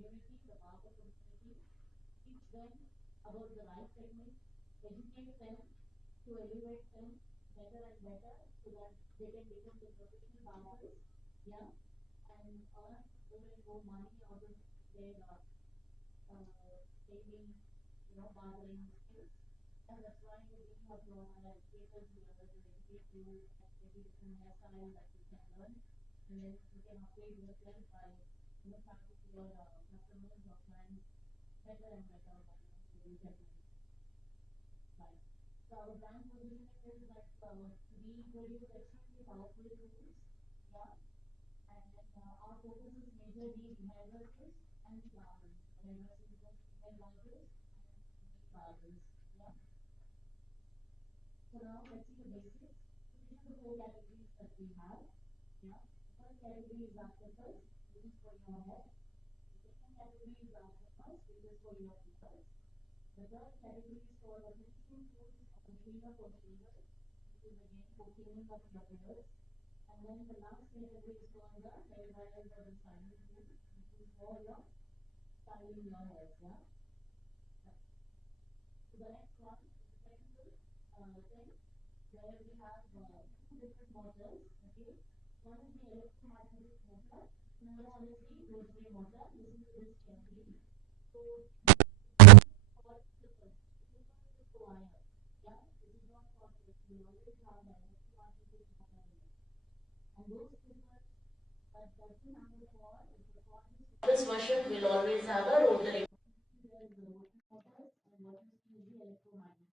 community, the barber community, teach them about the right technique, educate them to elevate them better and better so that they can become the professional barbers, yeah, and earn more and more money out of their daily, barbering skills. And that's why we have our educators who are able to educate you at every different hairstyle that you can learn, and then you can upgrade yourself by talking to your customers or clients better and better by doing techniques. Right. So our brand positioning is that we produce extremely powerful tools, yeah, and our focus is majorly hairdressers and barbers. Hairdressers both female barbers and barbers, yeah. So now let's see the basics. So these are the four categories that we have, yeah. The first category is our clippers, which is for your hair. The second category is our trimmers, which is for your ears. The third category is for the finishing tools of the cleaner for shavers, which is again for cleaning up your hairs. And then the last category is for the hair dryers or the styling tools, which is for your styling your hairs, yeah. So the next one is the technical thing, where we have two different motors, okay. One is the electromagnetic motor, another one is the rotary motor. Listen to this carefully. So for clippers, clippers is the wire, yeah. This is not for this. We always have the electromagnetic motor in it. And those clippers that doesn't have the cord, if the cord is this version will always have a rotary. There is the rotary motors and what you see is the electromagnetic motors,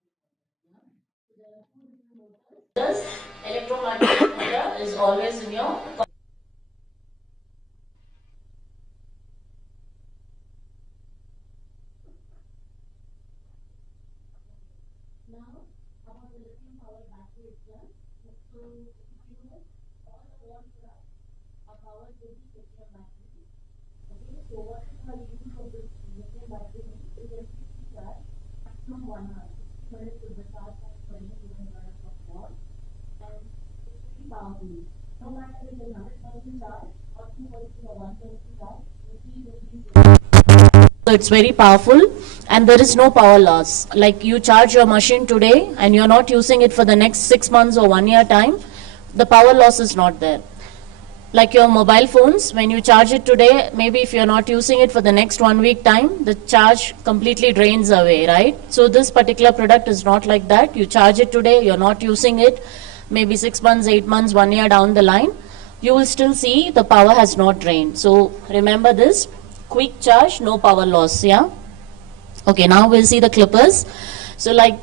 yeah. So there are two different motors. This electromagnetic motor is always in your now about the lithium power battery itself. So if you know all the water products are powered with the lithium battery. Okay, so what is the use of this lithium battery? It is to charge maximum 1 hour. 60 minutes is the charge time for any given product of war. And it's very powerful. No matter if it is 100% charge or 2% or 1% charge, you see will be so it's very powerful and there is no power loss. Like you charge your machine today and you're not using it for the next 6 months or 1 year time, the power loss is not there. Like your mobile phones, when you charge it today, maybe if you're not using it for the next 1 week time, the charge completely drains away, right? So this particular product is not like that. You charge it today, you're not using it, maybe 6 months, 8 months, 1 year down the line, you will still see the power has not drained. So remember this, quick charge, no power loss, yeah? Okay, now we'll see the clippers. So like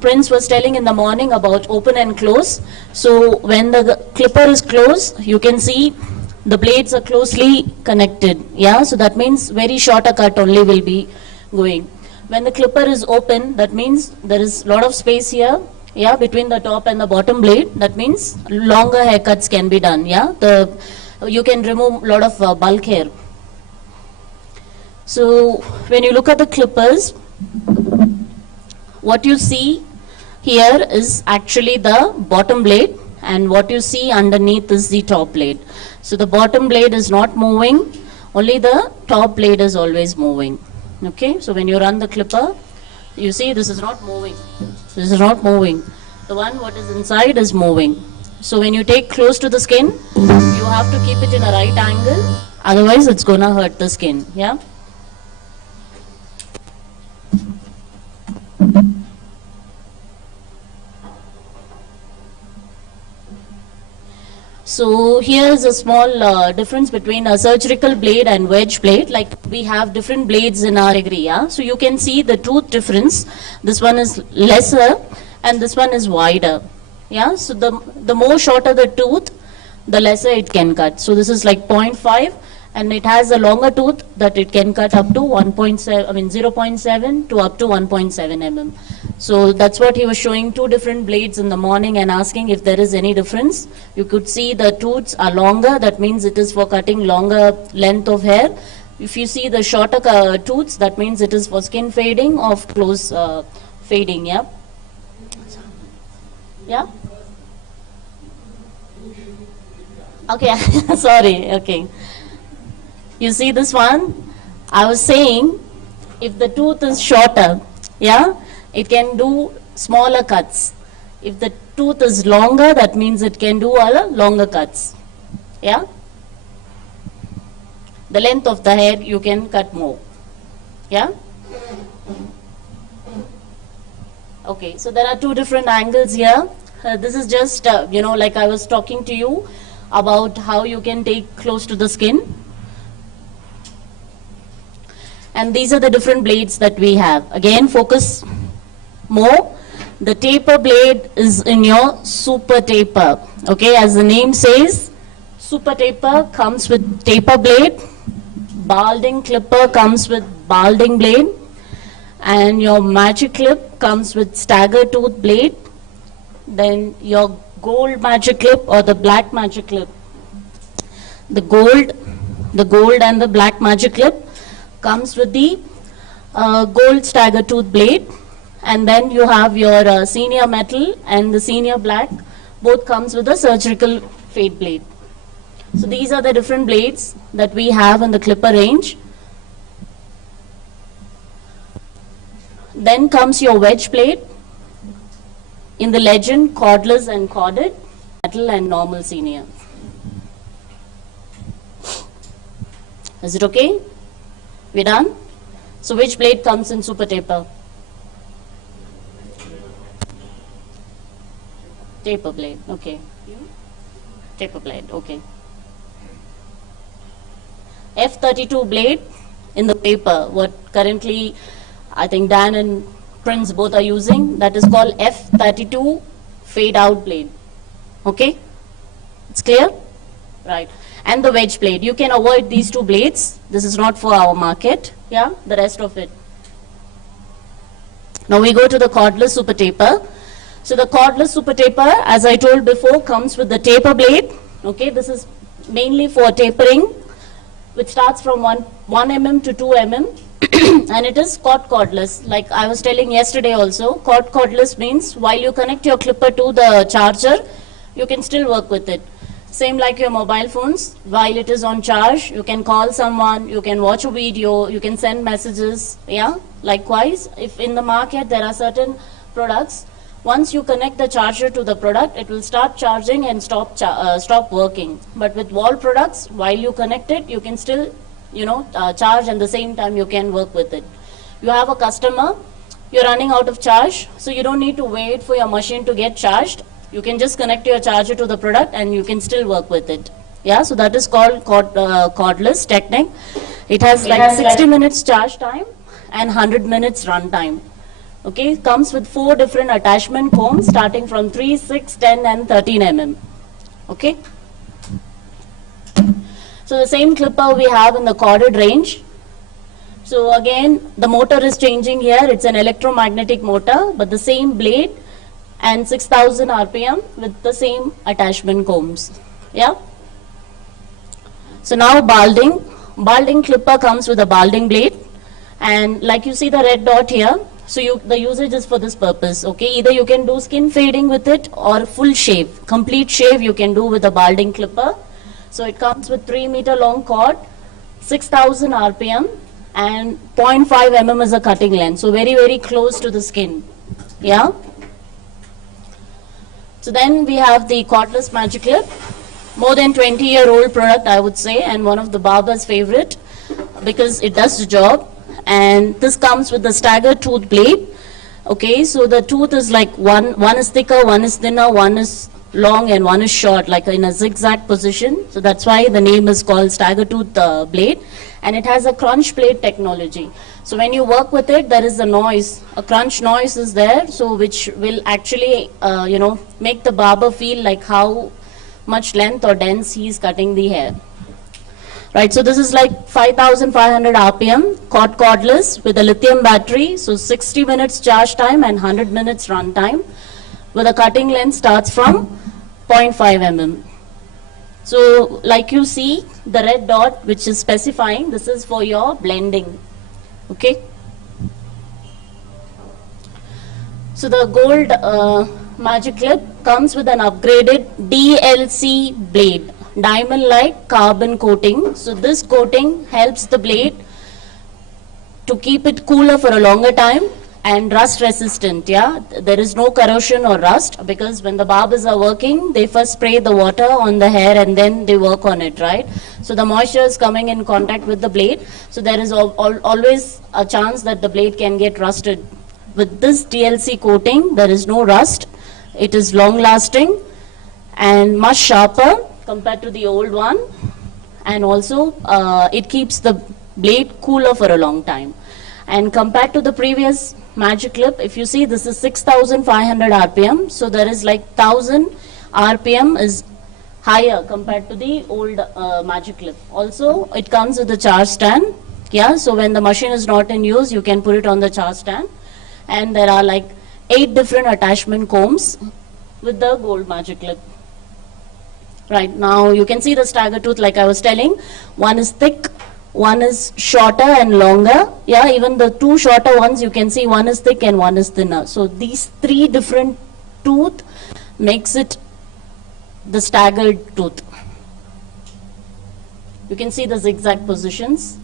Prince was telling in the morning about open and close. So when the clipper is closed, you can see the blades are closely connected. Yeah, so that means very short a cut only will be going. When the clipper is open, that means there is a lot of space here. Yeah, between the top and the bottom blade. That means longer haircuts can be done. Yeah, you can remove a lot of bulk hair. So when you look at the clippers, what you see here is actually the bottom blade and what you see underneath is the top blade. So the bottom blade is not moving, only the top blade is always moving. Okay, so when you run the clipper, you see this is not moving. This is not moving. The one what is inside is moving. So when you take close to the skin, you have to keep it in a right angle, otherwise it's gonna hurt the skin. Yeah. So here is a small difference between a surgical blade and wedge blade. Like we have different blades in our degree, yeah? So you can see the tooth difference. This one is lesser and this one is wider. Yeah, so the more shorter the tooth, the lesser it can cut. So this is like 0.5 and it has a longer tooth that it can cut up to 0.7 to up to 1.7 mm. So that's what he was showing, two different blades in the morning and asking if there is any difference. You could see the tooths are longer, that means it is for cutting longer length of hair. If you see the shorter tooths, that means it is for skin fading or close fading, yeah? Yeah? Okay, sorry, okay. You see this one? I was saying, if the tooth is shorter, yeah, it can do smaller cuts. If the tooth is longer, that means it can do all longer cuts. Yeah? The length of the hair, you can cut more. Yeah? Okay, so there are two different angles here. This is just, like I was talking to you about how you can take close to the skin. And these are the different blades that we have. Again, focus more. The taper blade is in your super taper. Okay, as the name says, super taper comes with taper blade. Balding clipper comes with balding blade. And your magic clip comes with stagger tooth blade. Then your gold magic clip or the black magic clip. The gold and the black magic clip comes with the gold stagger tooth blade. And then you have your senior metal and the senior black, both comes with a surgical fade blade. So these are the different blades that we have in the clipper range. Then comes your wedge blade. In the legend, cordless and corded, metal and normal senior. Is it okay? We're done? So which blade comes in super taper? Taper blade, okay. Taper blade, okay. F32 blade in the paper, what currently I think Dan and Prince both are using, that is called F32 fade out blade. Okay? It's clear? Right. And the wedge blade. You can avoid these two blades. This is not for our market. Yeah? The rest of it. Now we go to the cordless super taper. So the cordless super taper, as I told before, comes with the taper blade. Okay? This is mainly for tapering, which starts from 1 mm to 2 mm. And it is cordless. Like I was telling yesterday also, cordless means while you connect your clipper to the charger, you can still work with it. Same like your mobile phones, while it is on charge, you can call someone, you can watch a video, you can send messages. Yeah. Likewise, if in the market there are certain products, once you connect the charger to the product, it will start charging and stop working. But with Wahl products, while you connect it, you can still charge, and the same time you can work with it. You have a customer, you're running out of charge, so you don't need to wait for your machine to get charged. You can just connect your charger to the product and you can still work with it. Yeah, so that is called cordless technique. It has 60 minutes charge time and 100 minutes run time. Okay, it comes with 4 different attachment combs starting from 3, 6, 10 and 13 mm. Okay. So the same clipper we have in the corded range. So again, the motor is changing here. It's an electromagnetic motor, but the same blade and 6000 RPM with the same attachment combs. Yeah. So now balding. Balding clipper comes with a balding blade. And like you see the red dot here, so the usage is for this purpose. Okay, either you can do skin fading with it or full shave. Complete shave you can do with a balding clipper. So it comes with 3 meter long cord, 6000 RPM and 0.5 mm is a cutting length. So very, very close to the skin. Yeah. So then we have the cordless magic clip. More than 20-year-old product, I would say, and one of the barber's favorite because it does the job. And this comes with the stagger tooth blade. Okay, so the tooth is like one is thicker, one is thinner, one is long and one is short, like in a zigzag position. So that's why the name is called stagger tooth blade. And it has a crunch blade technology. So when you work with it, there is a noise, a crunch noise is there, so which will actually, make the barber feel like how much length or dense he is cutting the hair. Right, so this is like 5500 RPM, cordless with a lithium battery, so 60 minutes charge time and 100 minutes run time, with a cutting length starts from 0.5 mm. So like you see, the red dot which is specifying, this is for your blending. Okay. So the gold magic clip comes with an upgraded DLC blade. Diamond like carbon coating. So this coating helps the blade to keep it cooler for a longer time and rust resistant. Yeah, there is no corrosion or rust, because when the barbers are working, they first spray the water on the hair and then they work on it, right? So the moisture is coming in contact with the blade, so there is always a chance that the blade can get rusted. With this DLC coating, there is no rust. It is long lasting and much sharper compared to the old one, and also it keeps the blade cooler for a long time. And compared to the previous magic clip, if you see, this is 6500 rpm, so there is like 1000 rpm is higher compared to the old magic clip. Also it comes with the charge stand. Yeah, so when the machine is not in use, you can put it on the charge stand, and there are like 8 different attachment combs with the gold magic clip. Right, now you can see the stagger tooth, like I was telling. One is thick, one is shorter and longer. Yeah, even the 2 shorter ones, you can see one is thick and one is thinner. So these 3 different tooth makes it the staggered tooth. You can see the zigzag positions.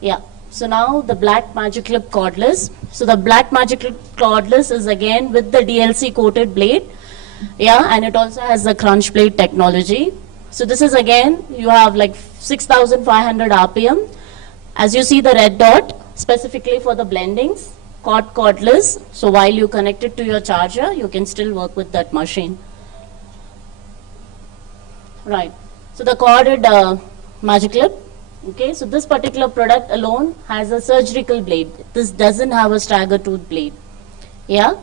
Yeah, so now the black magic clip cordless. So the black magic clip cordless is again with the DLC coated blade. Yeah, and it also has the crunch blade technology. So this is again, you have like 6500 rpm. As you see the red dot, specifically for the blendings, cordless. So while you connect it to your charger, you can still work with that machine. Right, so the corded magic clip. Okay, so this particular product alone has a surgical blade. This doesn't have a stagger tooth blade. Yeah.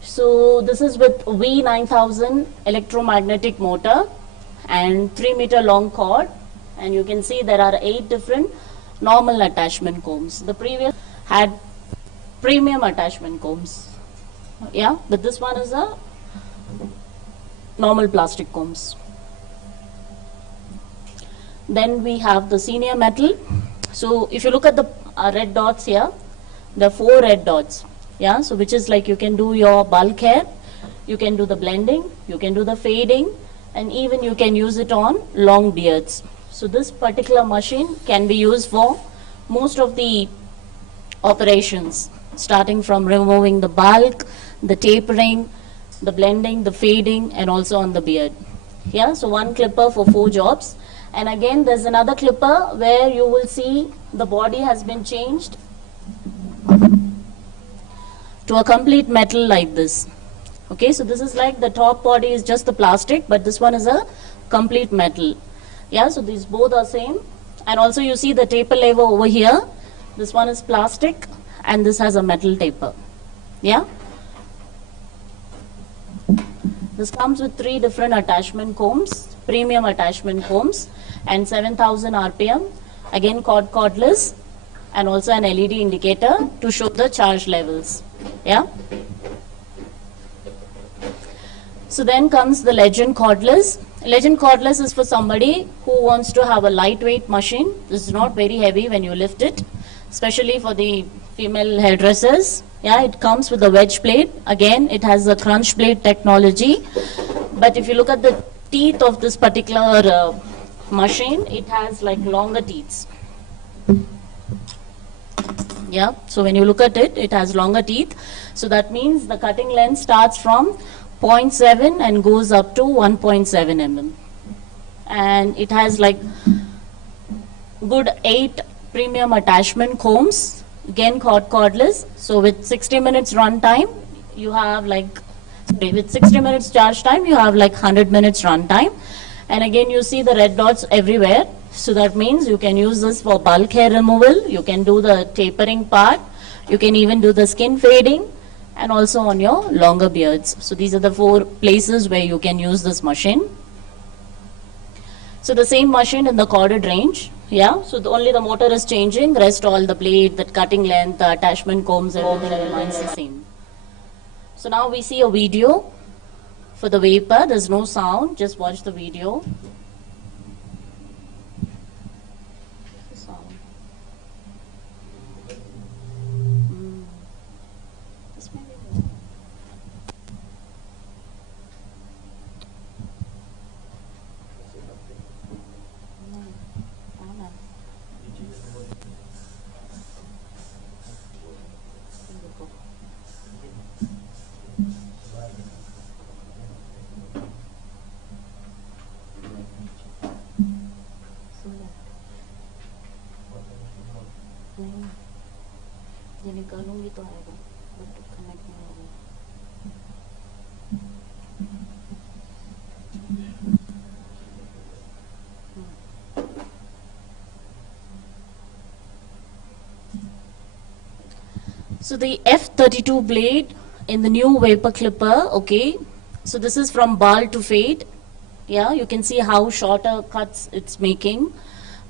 So this is with V9000 electromagnetic motor and 3-meter long cord, and you can see there are 8 different normal attachment combs. The previous had premium attachment combs. Yeah, but this one is a normal plastic combs. Then we have the senior metal. So if you look at the red dots here, there are 4 red dots. Yeah, so which is like you can do your bulk hair, you can do the blending, you can do the fading, and even you can use it on long beards. So this particular machine can be used for most of the operations, starting from removing the bulk, the tapering, the blending, the fading, and also on the beard. Yeah, so one clipper for 4 jobs. And again, there's another clipper where you will see the body has been changed to a complete metal like this. Okay, so this is like the top body is just the plastic, but this one is a complete metal. Yeah, so these both are same. And also you see the taper lever over here. This one is plastic and this has a metal taper. Yeah. This comes with 3 different attachment combs, premium attachment combs, and 7000 rpm, again cordless, and also an LED indicator to show the charge levels. Yeah. So then comes the Legend cordless. Legend cordless is for somebody who wants to have a lightweight machine. This is not very heavy when you lift it, especially for the female hairdressers. Yeah, it comes with a wedge blade. Again, it has a crunch blade technology. But if you look at the teeth of this particular machine, it has like longer teeth. Yeah, so when you look at it, it has longer teeth. So that means the cutting length starts from 0.7 and goes up to 1.7 mm. And it has like good 8 premium attachment combs, again cordless. So with 60 minutes run time, you have like, with 60 minutes charge time, you have like 100 minutes run time. And again, you see the red dots everywhere. So that means you can use this for bulk hair removal. You can do the tapering part. You can even do the skin fading, and also on your longer beards. So these are the 4 places where you can use this machine. So the same machine in the corded range. Yeah, so only the motor is changing. Rest all the blade, the cutting length, the attachment combs, everything remains the same. So now we see a video for the vapor. There's no sound, just watch the video. ही तो आएगा but connect नहीं होगा. So the F32 blade in the new vapor clipper, okay. So this is from ball to fade. Yeah, you can see how shorter cuts it's making,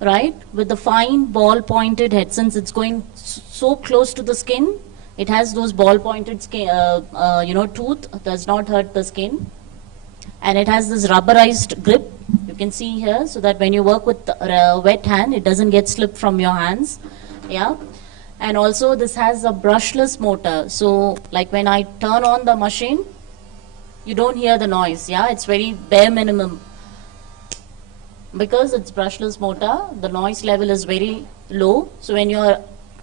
right? With the fine ball pointed head, since it's going so close to the skin, it has those ball pointed skin, tooth, does not hurt the skin. And it has this rubberized grip, you can see here, so that when you work with wet hand, it doesn't get slipped from your hands. Yeah. And also this has a brushless motor. So like when I turn on the machine, you don't hear the noise. Yeah, it's very bare minimum. Because it's brushless motor, the noise level is very low. So when you're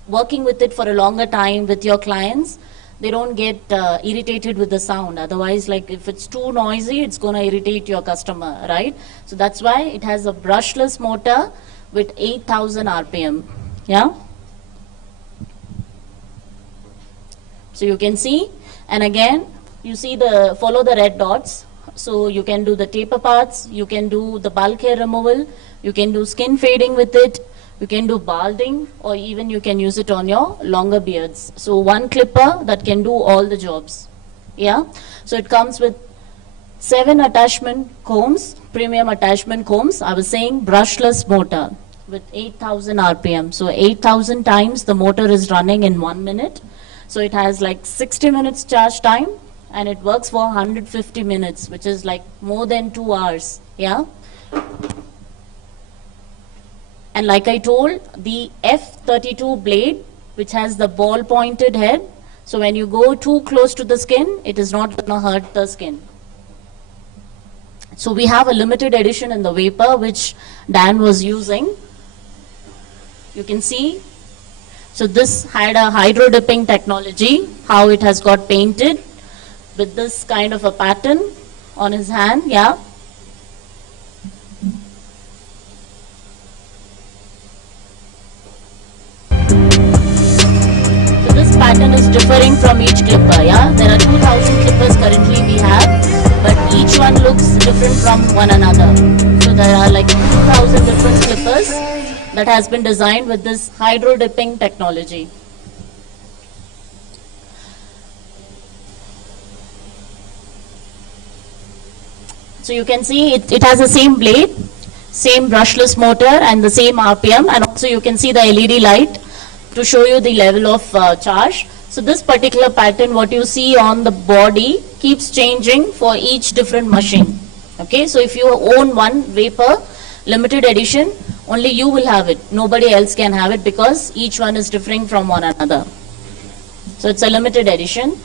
working with it for a longer time with your clients, they don't get irritated with the sound. Otherwise, like if it's too noisy, it's going to irritate your customer, right? So that's why it has a brushless motor with 8,000 RPM. Yeah. So you can see, and again, you see follow the red dots. So you can do the taper parts, you can do the bulk hair removal, you can do skin fading with it, you can do balding, or even you can use it on your longer beards. So one clipper that can do all the jobs. Yeah. So it comes with 7 attachment combs, premium attachment combs. I was saying brushless motor with 8,000 RPM. So 8,000 times the motor is running in 1 minute. So it has like 60 minutes charge time, and it works for 150 minutes, which is like more than 2 hours. Yeah. And like I told, the F32 blade, which has the ball pointed head, so when you go too close to the skin, it is not going to hurt the skin. So we have a limited edition in the Vapor, which Dan was using. You can see. So this had a hydro dipping technology, how it has got painted with this kind of a pattern on his hand. Yeah. So this pattern is differing from each clipper. Yeah. There are 2,000 clippers currently we have, but each one looks different from one another. So there are like 2,000 different clippers that has been designed with this hydro dipping technology. So you can see it has the same blade, same brushless motor and the same RPM, and also you can see the LED light to show you the level of charge. So this particular pattern, what you see on the body, keeps changing for each different machine. Okay, so if you own one Vapor limited edition, only you will have it. Nobody else can have it because each one is differing from one another. So it's a limited edition.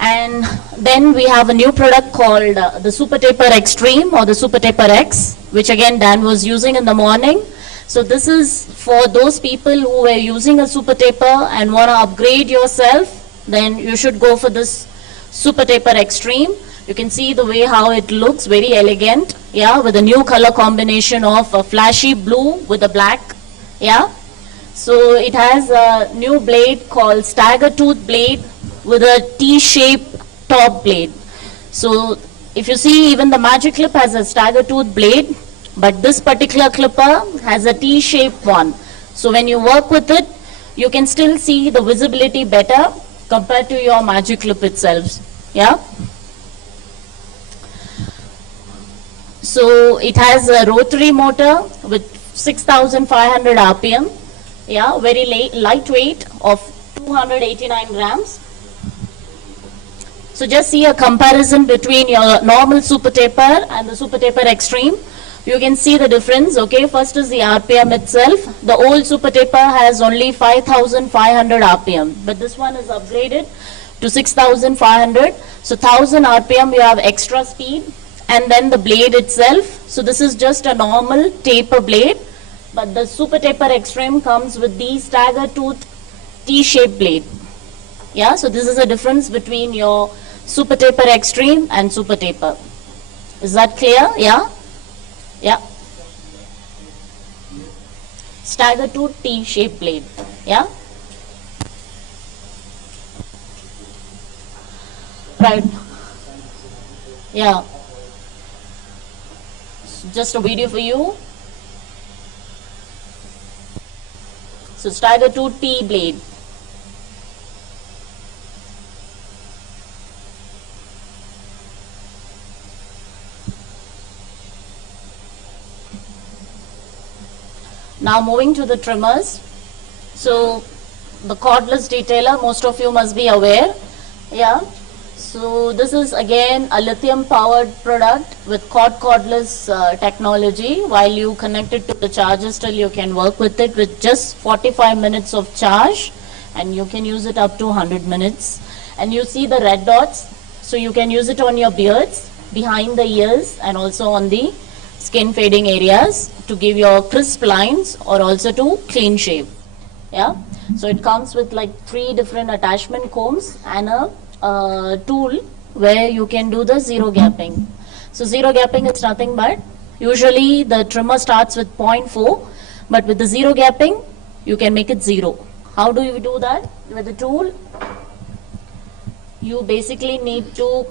And then we have a new product called the Super Taper Extreme or the Super Taper X, which again Dan was using in the morning. So this is for those people who were using a Super Taper and want to upgrade yourself, then you should go for this Super Taper Extreme. You can see the way how it looks, very elegant, yeah, with a new color combination of a flashy blue with a black, yeah. So it has a new blade called Stagger Tooth blade with a T-shaped top blade. So if you see, even the Magic Clip has a Stagger Tooth blade, but this particular clipper has a T-shaped one. So when you work with it, you can still see the visibility better compared to your Magic Clip itself, yeah. So it has a rotary motor with 6,500 RPM, yeah, very lightweight of 289 grams. So just see a comparison between your normal Super Taper and the Super Taper Extreme. You can see the difference. Okay, first is the RPM itself. The old Super Taper has only 5,500 RPM, but this one is upgraded to 6,500. So 1,000 RPM you have extra speed. And then the blade itself, so this is just a normal taper blade, but the Super Taper Extreme comes with the Stagger Tooth T-shaped blade. Yeah, so this is a difference between your Super Taper Extreme and Super Taper. Is that clear? Yeah? Yeah. Stagger Tooth T-shaped blade. Yeah? Right. Yeah. Just a video for you. So start the 2T blade. Now moving to the trimmers. So the cordless detailer, most of you must be aware. Yeah. So this is again a lithium powered product with cordless technology. While you connect it to the charger, still you can work with it with just 45 minutes of charge, and you can use it up to 100 minutes. And you see the red dots, so you can use it on your beards, behind the ears, and also on the skin fading areas to give your crisp lines or also to clean shave. Yeah. So it comes with like 3 different attachment combs and a tool where you can do the zero gapping. So zero gapping is nothing but usually the trimmer starts with 0.4, but with the zero gapping you can make it 0. How do you do that? With the tool, you basically need to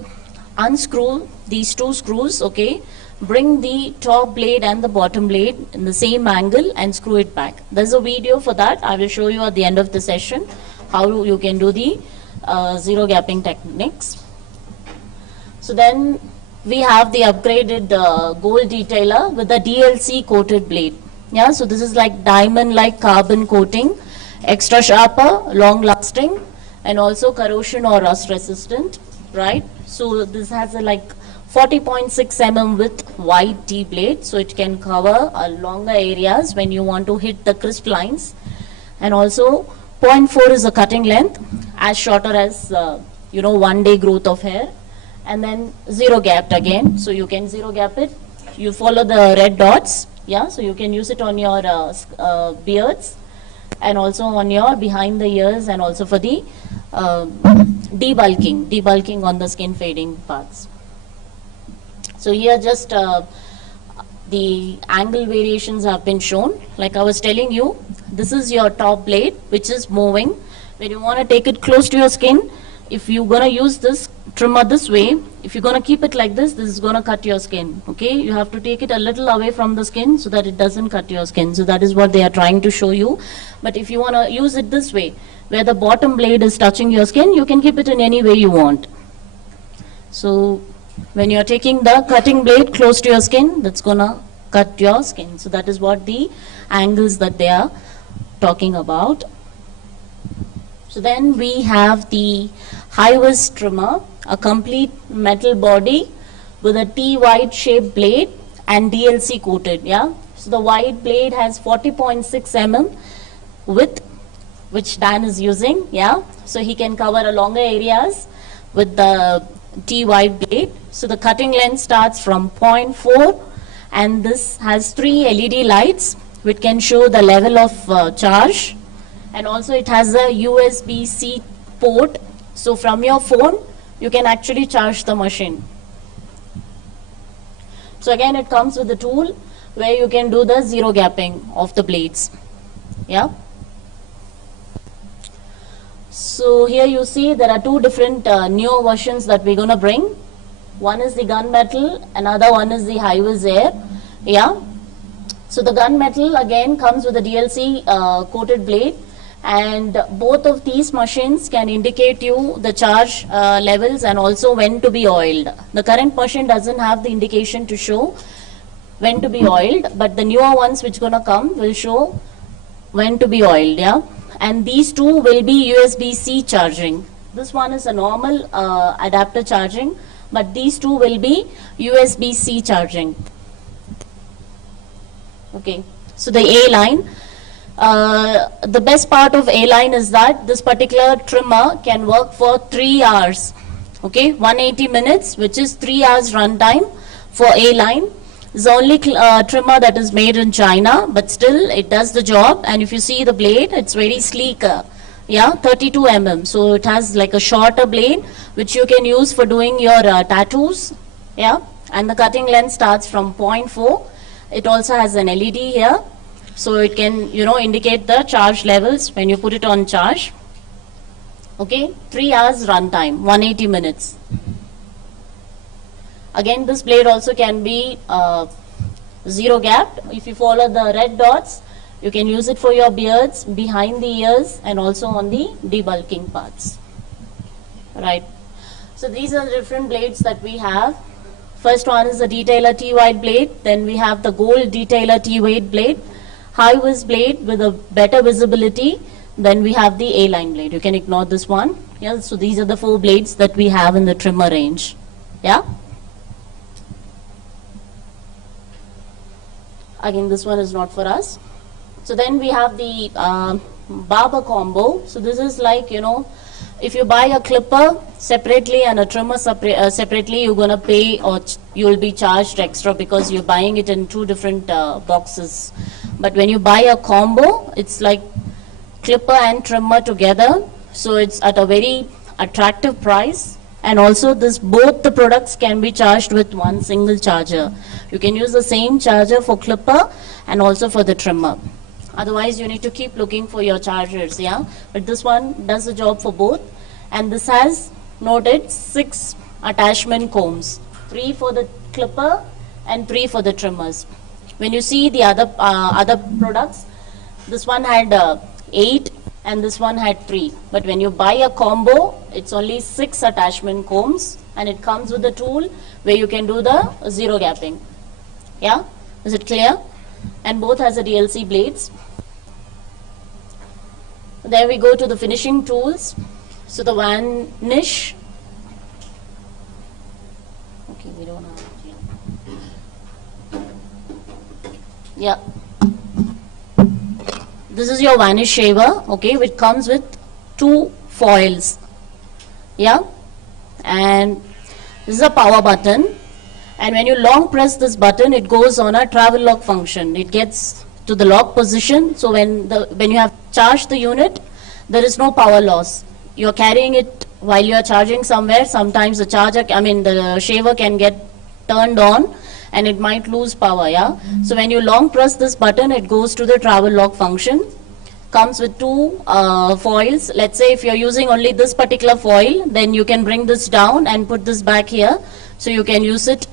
unscrew these 2 screws, okay? Bring the top blade and the bottom blade in the same angle and screw it back. There's a video for that. I will show you at the end of the session how you can do the zero gapping techniques. So then we have the upgraded gold detailer with the DLC coated blade. Yeah, so this is like diamond like carbon coating, extra sharper, long lasting, and also corrosion or rust resistant, right? So this has a like 40.6 mm width wide T blade, so it can cover longer areas when you want to hit the crisp lines. And also 0.4 is the cutting length, as shorter as 1 day growth of hair. And then zero gapped again, so you can zero gap it. You follow the red dots, yeah, so you can use it on your beards and also on your behind the ears, and also for the debulking on the skin fading parts. So here just the angle variations have been shown. Like I was telling you, this is your top blade which is moving. When you want to take it close to your skin, if you're going to use this trimmer this way, if you're going to keep it like this is going to cut your skin, okay? You have to take it a little away from the skin so that it doesn't cut your skin. So that is what they are trying to show you. But if you want to use it this way, where the bottom blade is touching your skin, you can keep it in any way you want. So when you're taking the cutting blade close to your skin, that's gonna cut your skin. So that is what the angles that they are talking about. So then we have the high-vis trimmer, a complete metal body with a T-wide shaped blade and DLC coated, yeah. So the wide blade has 40.6 mm width, which Dan is using, yeah. So he can cover a longer areas with the T-wide blade. So the cutting length starts from 0.4, and this has 3 LED lights which can show the level of charge, and also it has a USB-C port. So from your phone you can actually charge the machine. So again it comes with a tool where you can do the zero gapping of the blades, yeah. So here you see there are 2 different newer versions that we're going to bring. One is the gunmetal, another one is the high-vis air, yeah. So the gunmetal again comes with a DLC coated blade, and both of these machines can indicate you the charge levels and also when to be oiled. The current machine doesn't have the indication to show when to be oiled, but the newer ones which gonna come will show when to be oiled, yeah. And these 2 will be USB-C charging. This one is a normal adapter charging, but these 2 will be USB-C charging. Okay, so the A-line. The best part of A-line is that this particular trimmer can work for 3 hours. Okay, 180 minutes, which is 3 hours run time for A-line. It's the only trimmer that is made in China, but still it does the job. And if you see the blade, it's very sleek. Yeah, 32 mm. So it has like a shorter blade, which you can use for doing your tattoos. Yeah, and the cutting length starts from 0.4. It also has an LED here, so it can indicate the charge levels when you put it on charge. Okay, 3 hours run time, 180 minutes. Again, this blade also can be zero gapped. If you follow the red dots, you can use it for your beards, behind the ears, and also on the debulking parts. Right. So these are the different blades that we have. First one is the detailer T-wide blade. Then we have the gold detailer T-wide blade. High-vis blade with a better visibility. Then we have the A-line blade. You can ignore this one. Yeah. So these are the 4 blades that we have in the trimmer range. Yeah. Again, this one is not for us. So then we have the barber combo. So this is like, if you buy a clipper separately and a trimmer separately, you're going to pay, or you will be charged extra because you're buying it in 2 different boxes. But when you buy a combo, it's like clipper and trimmer together. So it's at a very attractive price. And also both the products can be charged with one single charger. You can use the same charger for clipper and also for the trimmer. Otherwise, you need to keep looking for your chargers, yeah? But this one does the job for both. And this has noted 6 attachment combs. 3 for the clipper and 3 for the trimmers. When you see the other products, this one had 8 and this one had 3. But when you buy a combo, it's only 6 attachment combs, and it comes with a tool where you can do the zero gapping. Yeah? Is it clear? And both has a DLC blades. Then we go to the finishing tools. So the varnish. Okay, we don't have it here. Yeah. This is your varnish shaver, okay, which comes with 2 foils. Yeah. And this is a power button. And when you long press this button, it goes on a travel lock function. It gets to the lock position. So when you have charged the unit, there is no power loss. You're carrying it while you're charging somewhere. Sometimes the shaver can get turned on and it might lose power, yeah. So when you long press this button, it goes to the travel lock function. Comes with 2 foils. Let's say if you're using only this particular foil, then you can bring this down and put this back here. So you can use it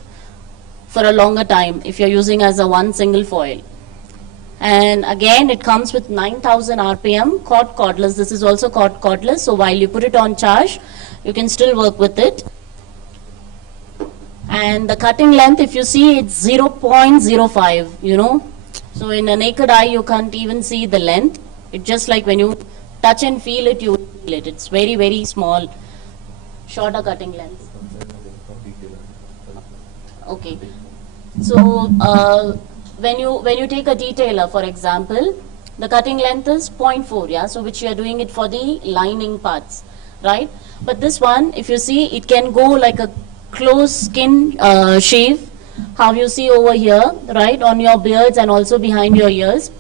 for a longer time if you're using as a one single foil. And again, it comes with 9000 RPM cordless. This is also cordless. So while you put it on charge, you can still work with it. And the cutting length, if you see, it's 0.05, So in a naked eye, you can't even see the length. It's just like when you touch and feel it, you feel it. It's very, very small, shorter cutting length. Okay. So when you take a detailer, for example, the cutting length is 0.4, yeah. So which you are doing it for the lining parts, right? But this one, if you see, it can go like a close skin shave, how you see over here, right, on your beards and also behind your ears.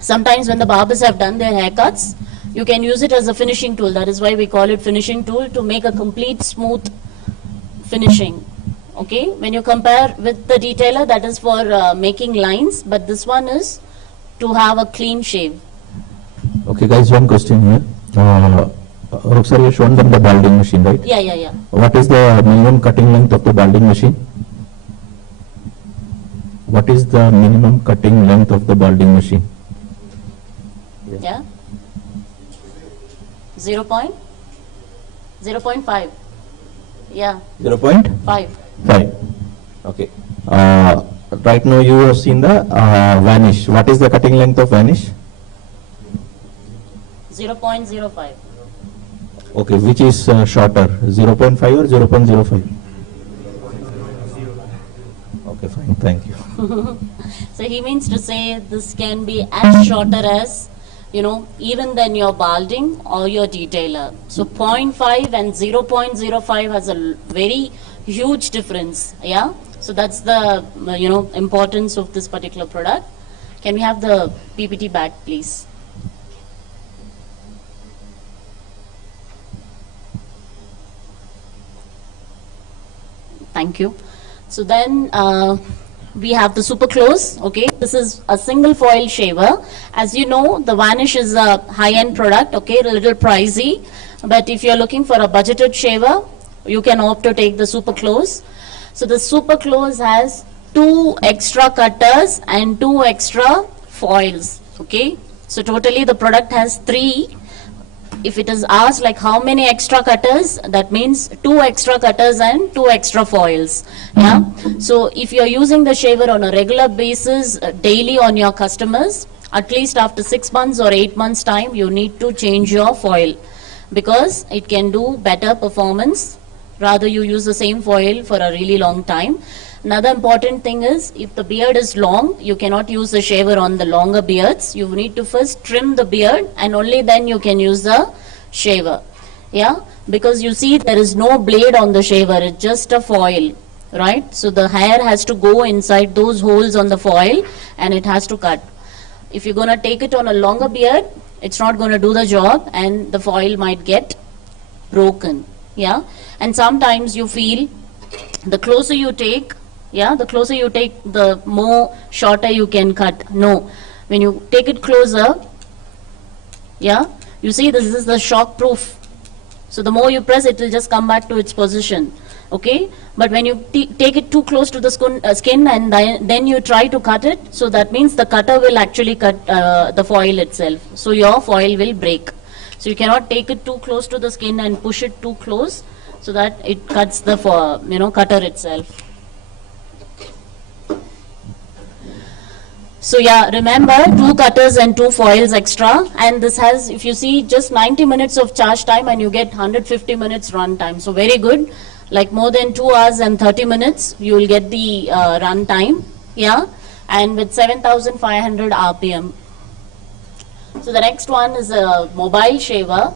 Sometimes when the barbers have done their haircuts, you can use it as a finishing tool. That is why we call it finishing tool, to make a complete smooth finishing. Okay, when you compare with the detailer, that is for making lines, but this one is to have a clean shave. Okay guys, one question here. Sir, you shown them the balding machine, right? Yeah. What is the minimum cutting length of the balding machine? What is the minimum cutting length of the balding machine? Yeah. 0.5. Yeah. 0.5. 5. Okay. Right now you have seen the vanish. What is the cutting length of vanish? 0.05. Okay, which is shorter, 0.5 or 0.05? Okay, fine, thank you. So he means to say this can be as shorter as, even than your balding or your detailer. So 0.5 and 0.05 has a very huge difference, yeah. So that's the, importance of this particular product. Can we have the PPT back, please? Thank you. So then we have the super close. Okay, this is a single foil shaver. As you know, the vanish is a high-end product. Okay, a little pricey, but if you're looking for a budgeted shaver, you can opt to take the super close. So the super close has 2 extra cutters and 2 extra foils. Okay, so totally the product has 3. If it is asked like how many extra cutters, that means 2 extra cutters and 2 extra foils. Yeah, so if you are using the shaver on a regular basis, daily on your customers, at least after 6 months or 8 months time, you need to change your foil, because it can do better performance rather you use the same foil for a really long time. Another important thing is, if the beard is long, you cannot use the shaver on the longer beards. You need to first trim the beard and only then you can use the shaver. Yeah, because you see there is no blade on the shaver, it's just a foil, right? So the hair has to go inside those holes on the foil and it has to cut. If you're gonna take it on a longer beard, it's not gonna do the job and the foil might get broken. Yeah, and sometimes you feel the closer you take, yeah, the closer you take, the more shorter you can cut. No, when you take it closer, yeah, you see this is the shock proof. So the more you press, it will just come back to its position. Okay, but when you take it too close to the skin and then you try to cut it, so that means the cutter will actually cut the foil itself. So your foil will break. So you cannot take it too close to the skin and push it too close, so that it cuts the cutter itself. So yeah, remember 2 cutters and 2 foils extra, and this has, if you see, just 90 minutes of charge time and you get 150 minutes run time. So very good, like more than 2 hours and 30 minutes you will get the run time. Yeah, and with 7,500 RPM. So the next one is a mobile shaver.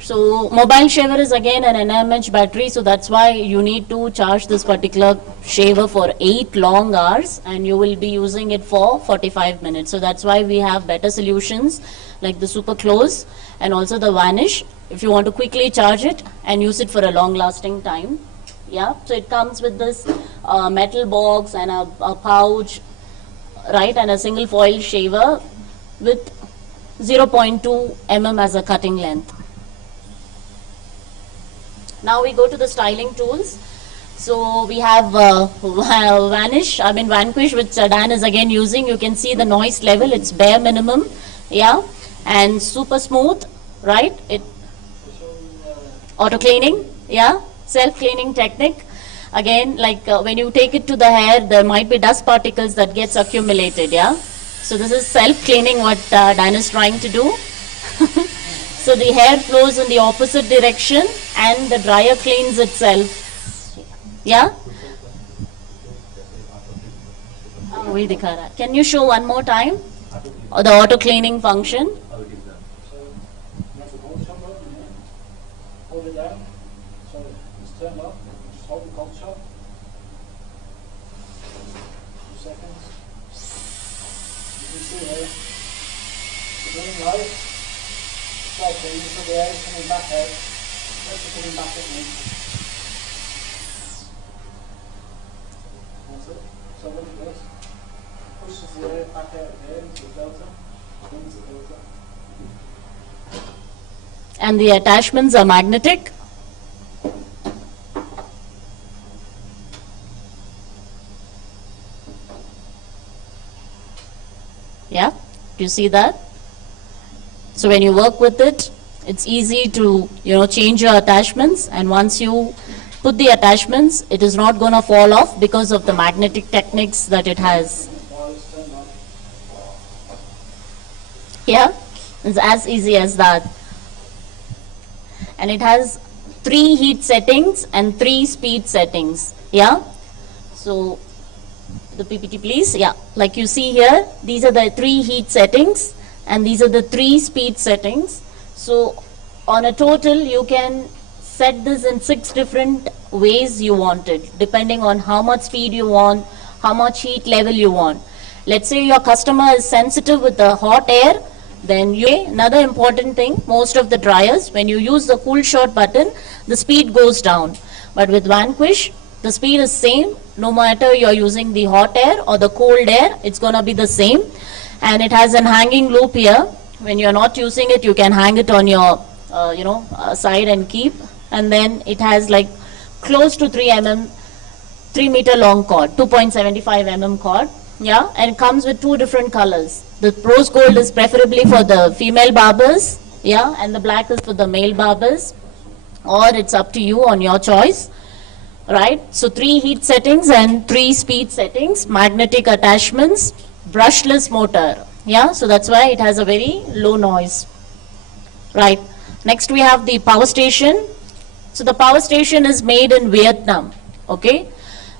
So mobile shaver is again an NMH battery, so that's why you need to charge this particular shaver for 8 long hours and you will be using it for 45 minutes. So that's why we have better solutions like the super close and also the vanish if you want to quickly charge it and use it for a long lasting time. Yeah, so it comes with this metal box and a pouch, right, and a single foil shaver with 0.2 mm as a cutting length. Now we go to the styling tools. So we have Vanquish, which Dan is again using. You can see the noise level, it's bare minimum, yeah, and super smooth, right? It auto cleaning, yeah, self cleaning technique. Again, like when you take it to the hair, there might be dust particles that gets accumulated, yeah. So this is self cleaning what Dan is trying to do. So the hair flows in the opposite direction and the dryer cleans itself. Yeah? वही दिखा रहा है. Can you show one more time? Or the auto cleaning function? Hold it down. So it's turned off. Just hold the cold shot. 2 seconds. You can see here. It's running low. So you can the air is coming back out. It's coming back at me. That's it. So look at this. Pushes the air back out here into the filter. Into the filter. And the attachments are magnetic. Yeah, do you see that? So when you work with it, it's easy to, change your attachments, and once you put the attachments, it is not going to fall off because of the magnetic techniques that it has. Yeah, it's as easy as that. And it has 3 heat settings and 3 speed settings. Yeah, so the PPT please. Yeah, like you see here, these are the 3 heat settings and these are the 3 speed settings. So on a total you can set this in 6 different ways you want it, depending on how much speed you want, how much heat level you want. Let's say your customer is sensitive with the hot air, then another important thing, most of the dryers, when you use the cool short button, the speed goes down. But with Vanquish, the speed is same, no matter you're using the hot air or the cold air, it's gonna be the same. And it has an hanging loop here. When you're not using it, you can hang it on your, side and keep. And then it has like close to 3 meter long cord, 2.75 mm cord. Yeah, and it comes with two different colors. The rose gold is preferably for the female barbers, yeah, and the black is for the male barbers, or it's up to you on your choice, right? So 3 heat settings and 3 speed settings, magnetic attachments, brushless motor, yeah, so that's why it has a very low noise, right? Next we have the power station. So the power station is made in Vietnam, okay?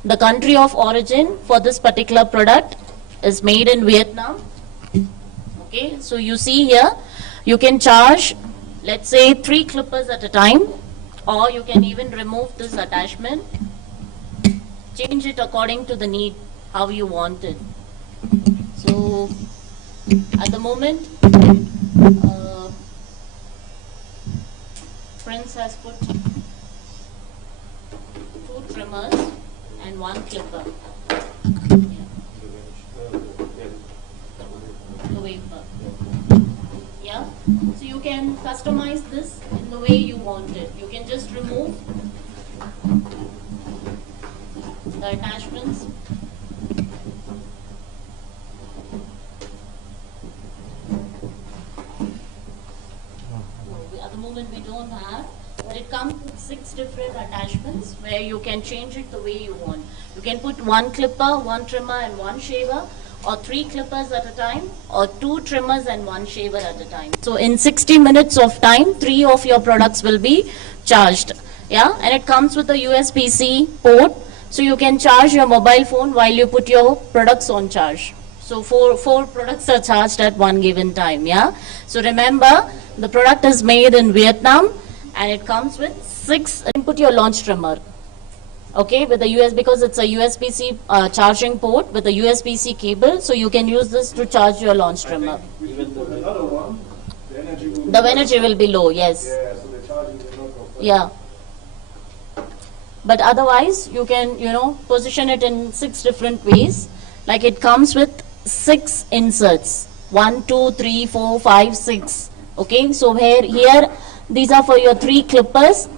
The country of origin for this particular product is made in Vietnam. Okay, so you see here, you can charge, let's say 3 clippers at a time, or you can even remove this attachment, change it according to the need, how you want it. So at the moment, Prince has put 2 trimmers and 1 clipper. The wafer. Yeah. So you can customize this in the way you want it. You can just remove the attachments. At the moment we don't have, but it comes with 6 different attachments where you can change it the way you want. You can put 1 clipper, 1 trimmer and 1 shaver, or 3 clippers at a time, or 2 trimmers and 1 shaver at a time. So in 60 minutes of time, 3 of your products will be charged. Yeah, and it comes with a USB-C port, so you can charge your mobile phone while you put your products on charge. So four products are charged at one given time. Yeah. So remember, the product is made in Vietnam, and it comes with 6 input your launch trimmer. Okay, with the US, because it's a USB-C charging port with a USB-C cable, so you can use this to charge your launch trimmer. Another one, The energy will be low, yes. Yeah, so the charging will not go further. Yeah. But otherwise, you can, position it in 6 different ways. Like it comes with 6 inserts. 1, 2, 3, 4, 5, 6. Okay, so here, these are for your 3 clippers.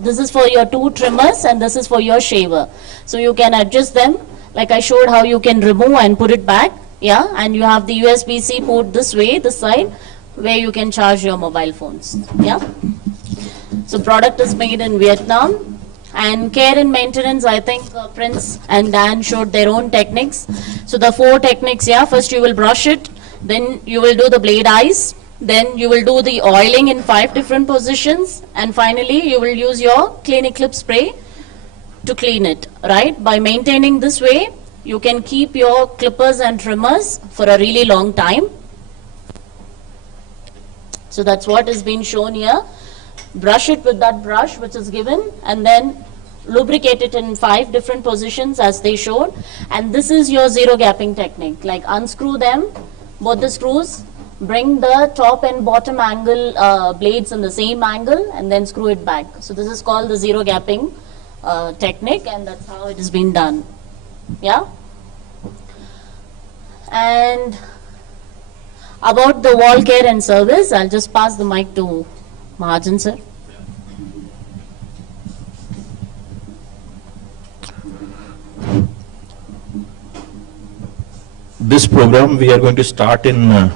This is for your 2 trimmers, and this is for your shaver. So you can adjust them, like I showed how you can remove and put it back. Yeah, and you have the USB-C port this way, this side, where you can charge your mobile phones. Yeah. So product is made in Vietnam. And care and maintenance, I think Prince and Dan showed their own techniques. So the 4 techniques, yeah, first you will brush it, then you will do the blade eyes, then you will do the oiling in 5 different positions, and finally you will use your cleaning clip spray to clean it, right? By maintaining this way, you can keep your clippers and trimmers for a really long time. So that's what is being shown here. Brush it with that brush which is given, and then lubricate it in 5 different positions as they showed. And this is your zero gapping technique. Like unscrew them, both the screws, bring the top and bottom angle blades in the same angle, and then screw it back. So this is called the zero gapping technique, and that's how it has been done. Yeah. And about the wall care and service, I'll just pass the mic to Mahajan sir. This program we are going to start in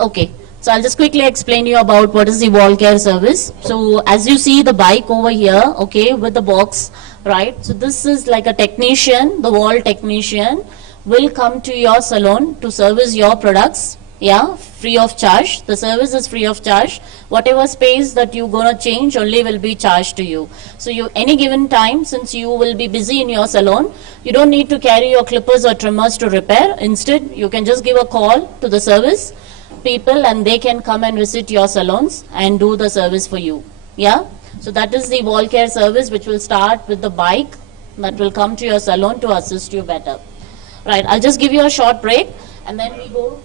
Okay, so I'll just quickly explain you about what is the wall care service. So as you see the bike over here, okay, with the box, right? So this is like a technician, the wall technician will come to your salon to service your products. Yeah, free of charge. The service is free of charge. Whatever space that you're gonna change only will be charged to you. So you, any given time, since you will be busy in your salon, you don't need to carry your clippers or trimmers to repair. Instead, you can just give a call to the service people, and they can come and visit your salons and do the service for you. Yeah. So that is the wall care service, which will start with the bike that will come to your salon to assist you better. Right. I'll just give you a short break, and then we go.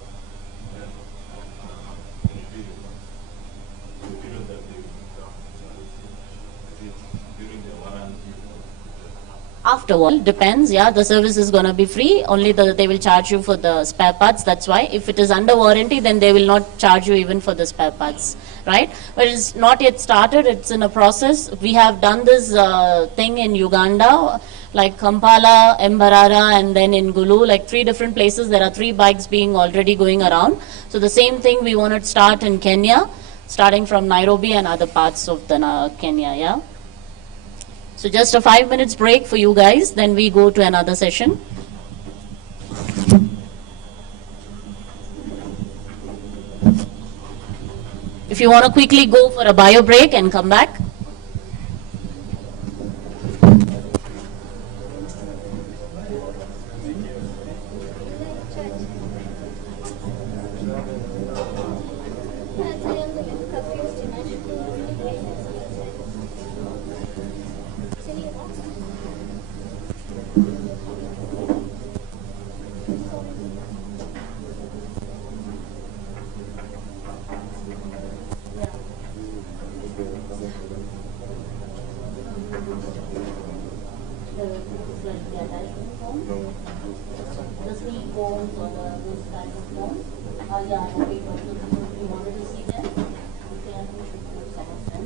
Afterward, depends, yeah, the service is going to be free, only they will charge you for the spare parts. That's why if it is under warranty, then they will not charge you even for the spare parts, right? But it's not yet started, it's in a process. We have done this thing in Uganda, like Kampala, Mbarara, and then in Gulu, like 3 different places. There are 3 bikes being already going around. So the same thing we want to start in Kenya, starting from Nairobi and other parts of the Kenya, yeah. So just a 5 minutes break for you guys, then we go to another session. If you want to quickly go for a bio break and come back. The sleep phones or those type of phones. Yeah, okay, but you wanted to see them? Okay, I think should put some of them.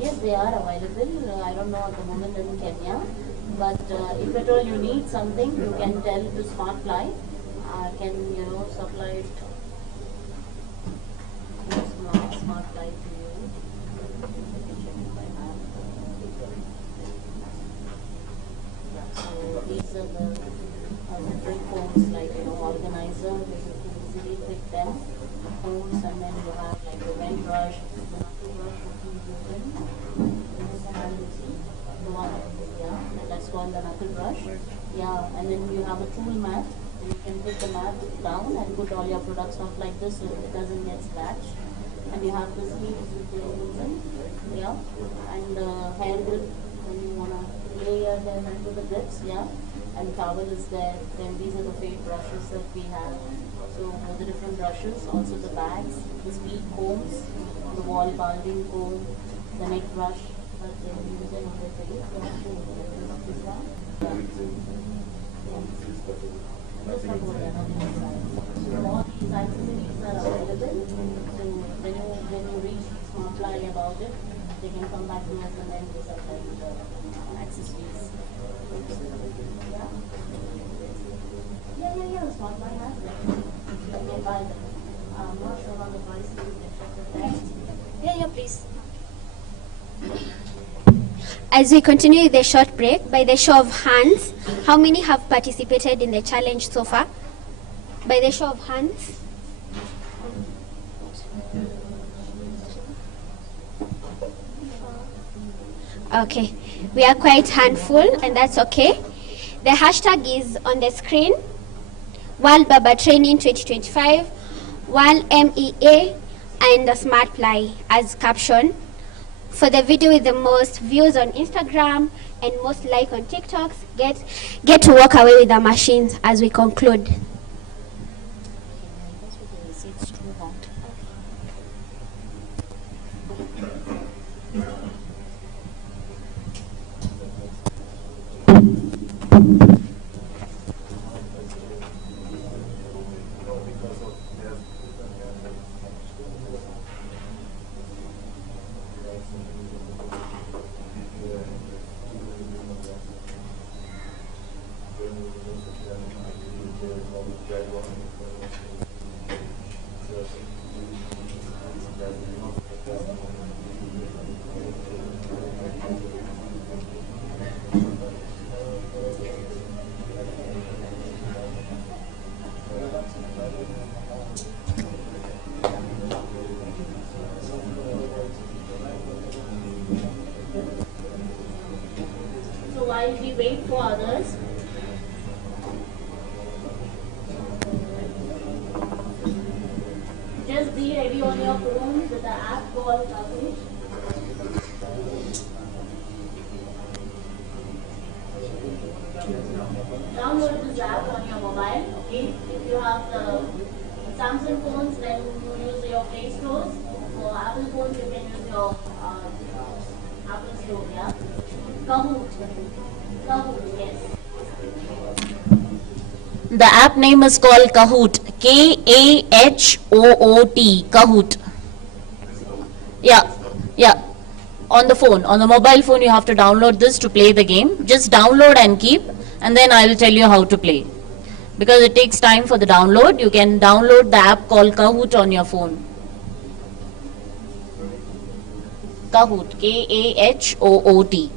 Yes, they are available. I don't know at the moment in Kenya, but if at all you need something, you can tell to Smartfly. I can, supply it. Smartfly to you. So these are the different phones, like organizer. You can easily pick them. Phones, and then you have like the vent brush, the knuckle brush, which you open. This is the hand you see, the one, yeah, that's called the knuckle brush. Yeah, and then you have a tool mat. You can put the mat down and put all your products up like this so it doesn't get scratched. And you have the sleeves which you're using, yeah, and hair grip when you wanna lay your hair into the grips, yeah, and towel is there. Then these are the fade brushes that we have. So the different brushes, also the bags, the speed combs, the Wahl Barber comb, the neck brush that they're using on their face. This one. Just for going another side. So all these accessories are available. So when you reach Smartfly about it, they can come back to us and then we supply the accessories. Yeah. Yeah. Smartfly has them. You can buy them. I'm not sure on the price. Yeah, please. As we continue the short break, by the show of hands, how many have participated in the challenge so far? By the show of hands. Okay, we are quite handful, and that's okay. The hashtag is on the screen. Wahl Barber Training 2025, Wahl MEA, and the Smartfly as caption. For the video with the most views on Instagram and most like on TikToks, get to walk away with the machines as we conclude. So while we wait for others, just be ready on your phone with the app called Publish. Download this app on your mobile. Okay, if you have the Samsung phones, then you use your Play stores. For Apple phones, you can use your Apple हो गया Kahoot. Kahoot, yes. The app name is called Kahoot. K-A-H-O-O-T. Kahoot. Yeah, yeah. On the phone, on the mobile phone, you have to download this to play the game. Just download and keep, and then I will tell you how to play. Because it takes time for the download, you can download the app called Kahoot on your phone. Kahoot, K-A-H-O-O-T.